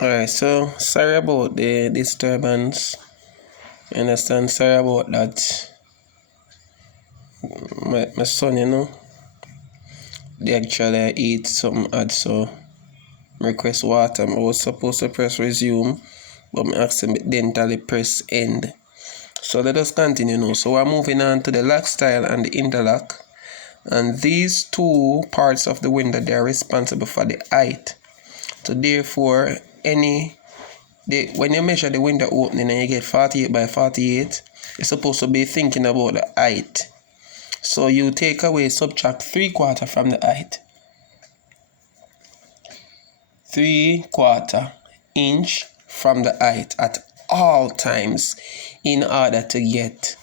Alright, so sorry about the disturbance. You understand? Sorry about that. My son, they actually eat something odd, so request water. I was supposed to press resume, but I accidentally press end. So let us continue now. So we're moving on to the lock style and the interlock. And these two parts of the window, they are responsible for the height. So therefore, when you measure the window opening and you get 48 by 48, you're supposed to be thinking about the height. So you subtract 3/4 from the height. 3/4 inch from the height at all times in order to get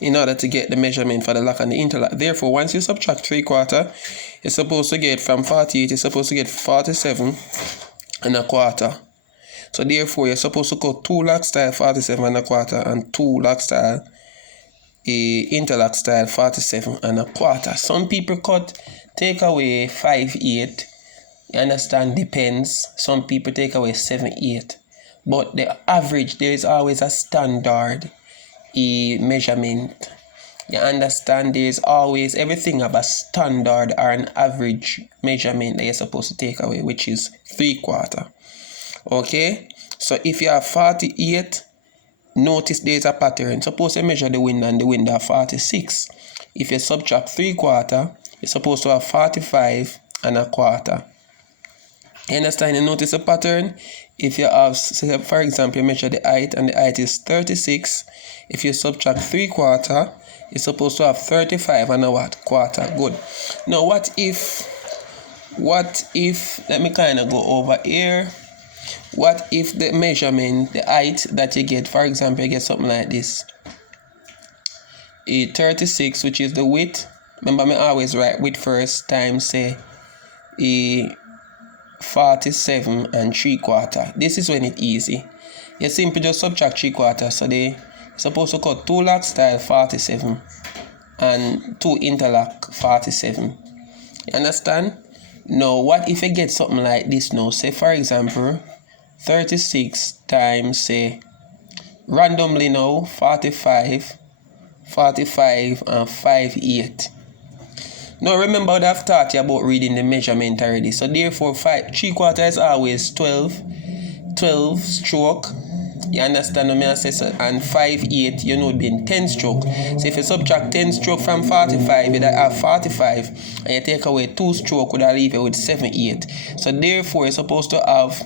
the measurement for the lock and the interlock. Therefore, once you subtract 3/4, you're supposed to get from 48, you're supposed to get 47.25. So therefore, you're supposed to cut 2 lock style 47.25 and 2 lock style interlock style 47.25. Some people take away 5/8. You understand? Depends. Some people take away 7/8. But the average, there is always a standard measurement. You understand? There is always everything of a standard or an average measurement that you're supposed to take away, which is 3/4. Okay? So if you have 48, notice there's a pattern. Suppose you measure the window and the window have 46. If you subtract 3/4, you're supposed to have 45.25. You understand? You notice a pattern? If you have, say, for example, you measure the height and the height is 36. If you subtract 3/4, you're supposed to have 35.25. Good. Now, what if, let me kind of go over here. What if the measurement, the height that you get, for example, you get something like this. 36, which is the width. Remember, I always write width first times, say, 47.75. This is when it's easy. You simply just subtract 3/4. So you're supposed to cut 2 lock style 47 and 2 interlock 47. You understand? Now, what if you get something like this now? Say, for example, 36 times, say, randomly now, 45, and 5/8. Now, remember that I've taught you about reading the measurement already. So, therefore, 3/4 is always 12 stroke. You understand what I say? So, and 5/8, being 10 stroke. So, if you subtract 10 stroke from 45, you'd have 45, and you take away 2 stroke, would leave you with 7/8. So, therefore, you're supposed to have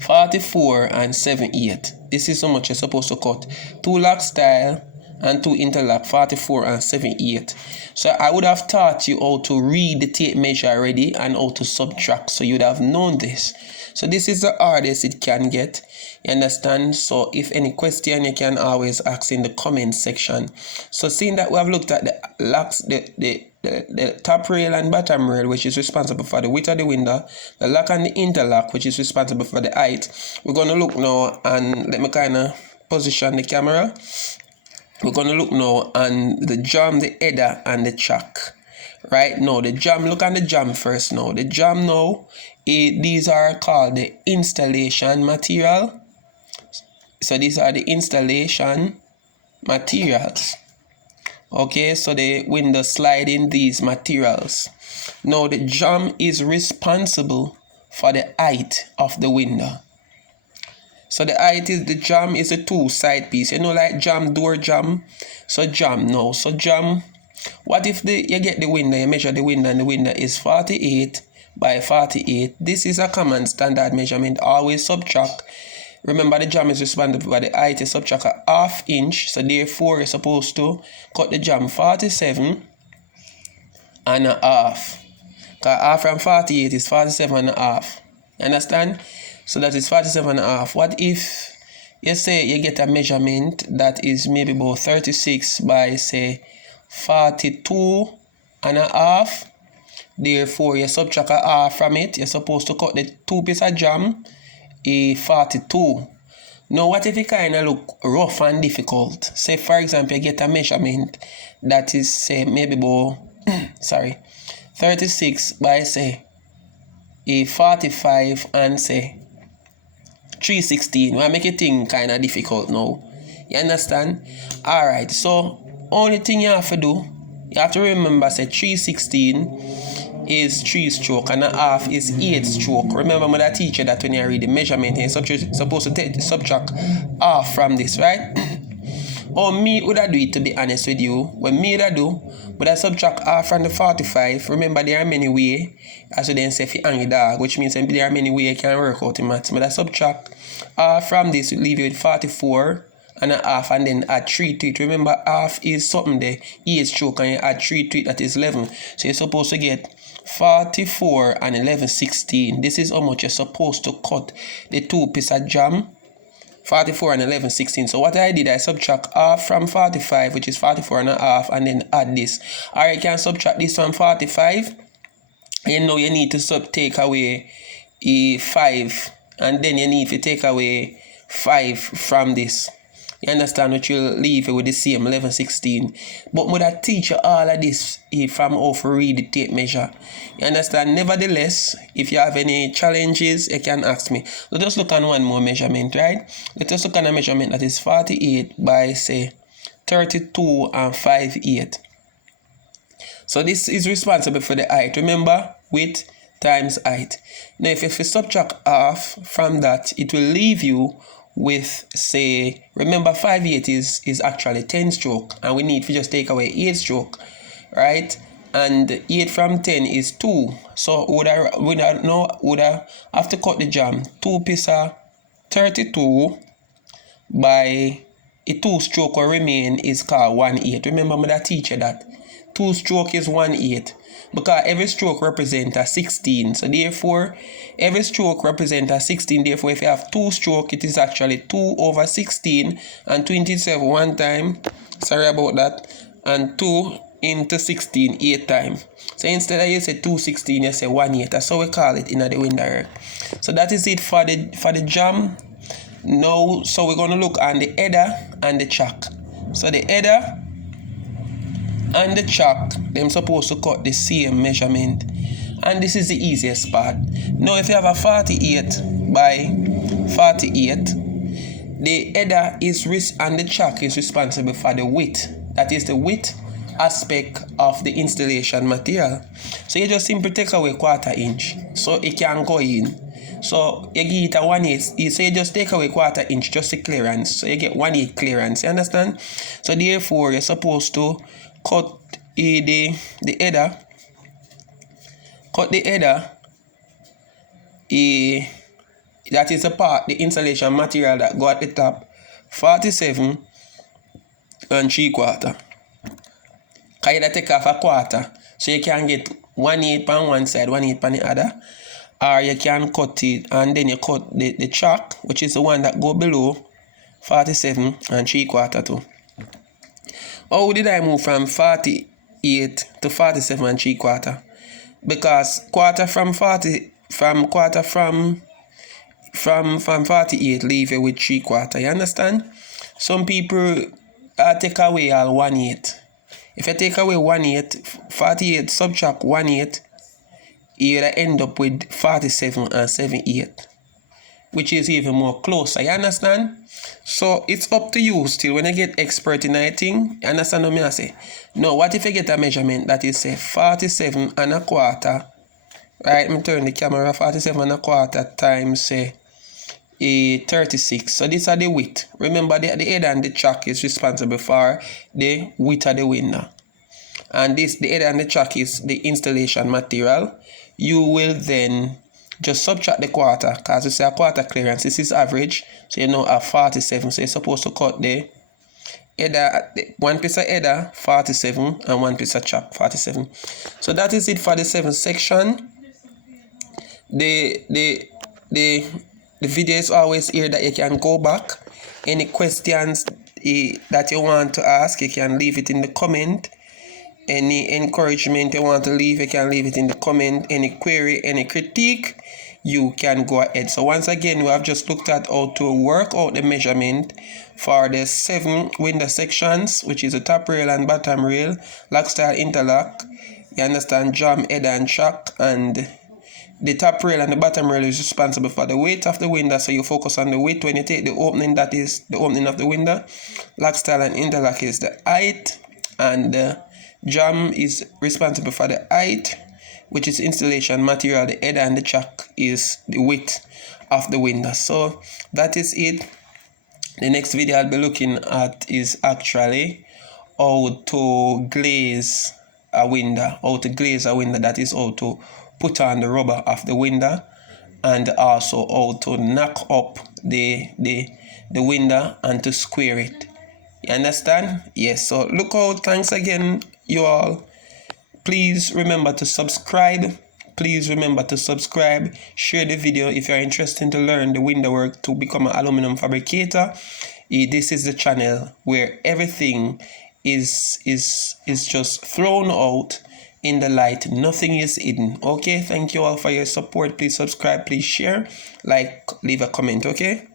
44 and 7/8. This is how much you're supposed to cut. 2 lock style and 2 interlock, 44 and 7/8. So I would have taught you how to read the tape measure already and how to subtract. So you'd have known this. So this is the hardest it can get. You understand? So if any question, you can always ask in the comment section. So seeing that we have looked at the locks, the top rail and bottom rail, which is responsible for the width of the window, the lock and the interlock, which is responsible for the height, we're going to look now, and let me kind of position the camera. We're going to look now on the jam, the header, and the chuck. Right now, the jam, look at the jam first now. The jam now, these are called the installation material. So these are the installation materials. Okay, so the window slide in these materials. Now, the jam is responsible for the height of the window. So the height is, the jam is a 2 side piece. Like jam, door jam. So jam now. So jam, what if you get the window, you measure the window and the window is 48 by 48. This is a common standard measurement. Always subtract. Remember, the jam is responsible for the height. You subtract a 1/2 inch. So therefore, you're supposed to cut the jam 47.5. Because 1/2 from 48 is 47.5. You understand? So that is 47.5. What if you say you get a measurement that is maybe about 36 by, say, 42.5? Therefore, you subtract a 1/2 from it. You're supposed to cut the 2 pieces of jam, 42. Now, what if it kind of look rough and difficult? Say, for example, you get a measurement that is, say, maybe about, 36 by, say, a 45 and say 316. Well, make it thing kind of difficult now. You understand? Alright, so only thing you have to do, you have to remember say 316 is 3 stroke and a half is 8 stroke. Remember mother teacher that when you read the measurement you're supposed to subtract half from this, right? Or me would I do it, to be honest with you. When me would I do, would I subtract half from the 45. Remember there are many ways, as you then say if you hang dog, which means there are many ways you can work out in maths. But I subtract half from this, leave you with 44 and a half, and then add 3 to it. Remember half is something there, 8 stroke, and you add 3 to it, that is 11. So you're supposed to get 44 and 11, 16. This is how much you're supposed to cut the 2 piece of jam. 44 and 11, 16. So what I did, I subtract half from 45, which is 44 and a half, and then add this. Or you can subtract this from 45. You know you need to take away a 5, and then you need to take away 5 from this. You understand, which will leave it with the same 11, 16. But would I teach you all of this from how to read the tape measure? You understand? Nevertheless, if you have any challenges, you can ask me. Let us look at one more measurement, right? Let us look at a measurement that is 48 by, say, 32 and 5/8. So this is responsible for the height. Remember, width times height. Now, if you subtract half from that, it will leave you with, say, remember 5/8 is actually 10 stroke, and we need to just take away 8 stroke, right? And 8 from 10 is 2. So would I have to cut the jam? 2 piece of 32 by a 2 stroke or remain is called 1/8. Remember me that teacher that 2 stroke is 1/8. Because every stroke represents a 16. So therefore, every stroke represents a 16. Therefore, if you have 2 stroke, it is actually 2 over 16 and 27 one time. Sorry about that. And 2 into 16 8 times. So instead of you say 216, you say 1/8. That's how we call it in the window. So that is it for the jam. Now, so we're going to look on the header and the chalk. So the header and the chalk, them supposed to cut the same measurement, and this is the easiest part. Now if you have a 48 by 48, the header and the chalk is responsible for the width, that is the width aspect of the installation material. So you just simply take away 1/4 inch so it can go in. So you give it a 1/8, so you just take away 1/4 inch just the clearance, so you get 1/8 clearance, you understand? So therefore you're supposed to cut the header, that is the part, the insulation material that go at the top, 47 and 3/4. Because you take off a 1/4, so you can get 1/8 on one side, 1/8 on the other. Or you can cut it and then you cut the chalk, which is the one that go below 47 and 3/4 too. How did I move from 48 to 47 and 3/4? Because quarter from 48 leave you with 3/4. You understand? Some people take away all 1/8. If you take away 1/8, 48 subtract 1/8, you end up with 47 and 7/8, which is even more closer. You understand? So it's up to you still. When you get expert in anything, you understand what I say? Now, what if you get a measurement that is say 47 and a quarter, right? Let me turn the camera. 47 and a quarter times say 36. So these are the width. Remember the header and the chalk is responsible for the width of the window. And the header and the chalk is the installation material. You will then just subtract the 1/4, because you say a 1/4 clearance. This is average, so you know a 47. So you're supposed to cut the header, 1 piece of header, 47, and 1 piece of chalk, 47. So that is it for the 7th section. The video is always here that you can go back. Any questions that you want to ask, you can leave it in the comment. Any encouragement you want to leave, you can leave it in the comment. Any query, any critique, you can go ahead. So once again, we have just looked at how to work out the measurement for the 7 window sections, which is the top rail and bottom rail, lock style interlock, you understand, jam, header and chalk, and the top rail and the bottom rail is responsible for the weight of the window, so you focus on the weight when you take the opening, that is the opening of the window. Lock style and interlock is the height, and the jam is responsible for the height, which is installation material. The header and the chock is the width of the window. So that is it. The next video I'll be looking at is actually how to glaze a window, that is how to put on the rubber of the window, and also how to knock up the window and to square it. You understand? Yes. So look out. Thanks again, you all. Please remember to subscribe. Share the video if you're interested to learn the window work to become an aluminum fabricator. This is the channel where everything is just thrown out in the light. Nothing is hidden. Okay, thank you all for your support. Please subscribe, please share, like, leave a comment. Okay.